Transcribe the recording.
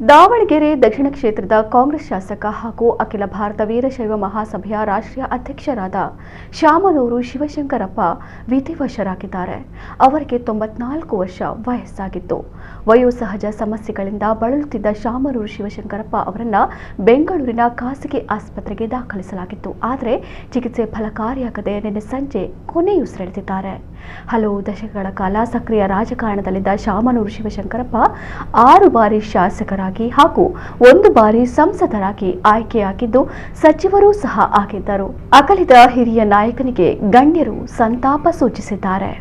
ದಾವಣಗೆರೆ ದಕ್ಷಿಣ ಕ್ಷೇತ್ರದ ಕಾಂಗ್ರೆಸ್ ಶಾಸಕ ಹಾಗೂ ಅಖಿಲ ಭಾರತ ವೀರಶೈವ ಮಹಾಸಭೆಯ ರಾಷ್ಟ್ರೀಯ ಅಧ್ಯಕ್ಷರಾದ ಶಾಮನೂರು ಶಿವಶಂಕರಪ್ಪ ವಿಧಿವಶರಾಗಿದ್ದಾರೆ. ಅವರಿಗೆ 94 ವರ್ಷ ವಯಸ್ಸಾಗಿತ್ತು. ವಯೋಸಹಜ ಸಮಸ್ಯೆಗಳಿಂದ ಬಳಲುತ್ತಿದ್ದ ಶಾಮನೂರು ಶಿವಶಂಕರಪ್ಪ ಅವರನ್ನು ಬೆಂಗಳೂರಿನ ಖಾಸಗಿ ಆಸ್ಪತ್ರೆಗೆ ದಾಖಲಿಸಲಾಗಿತ್ತು. ಆದರೆ ಚಿಕಿತ್ಸೆ ಫಲಕಾರಿಯಾಗದೆ ನಿನ್ನೆ ಸಂಜೆ ಕೊನೆಯುಸಿರೆಳೆದಿದ್ದಾರೆ. ಹಲವು ದಶಕಗಳ ಕಾಲ ಸಕ್ರಿಯ ರಾಜಕಾರಣದಲ್ಲಿದ್ದ ಶಾಮನೂರು ಶಿವಶಂಕರಪ್ಪ 6 ಬಾರಿ ಶಾಸಕರಾಗಿ ಹಾಗೂ 1 ಬಾರಿ ಸಂಸದರಾಗಿ ಆಯ್ಕೆಯಾಗಿದ್ದು ಸಚಿವರೂ ಸಹ ಆಗಿದ್ದರು. ಅಗಲಿದ ಹಿರಿಯ ನಾಯಕನಿಗೆ ಗಣ್ಯರು ಸಂತಾಪ ಸೂಚಿಸಿದ್ದಾರೆ.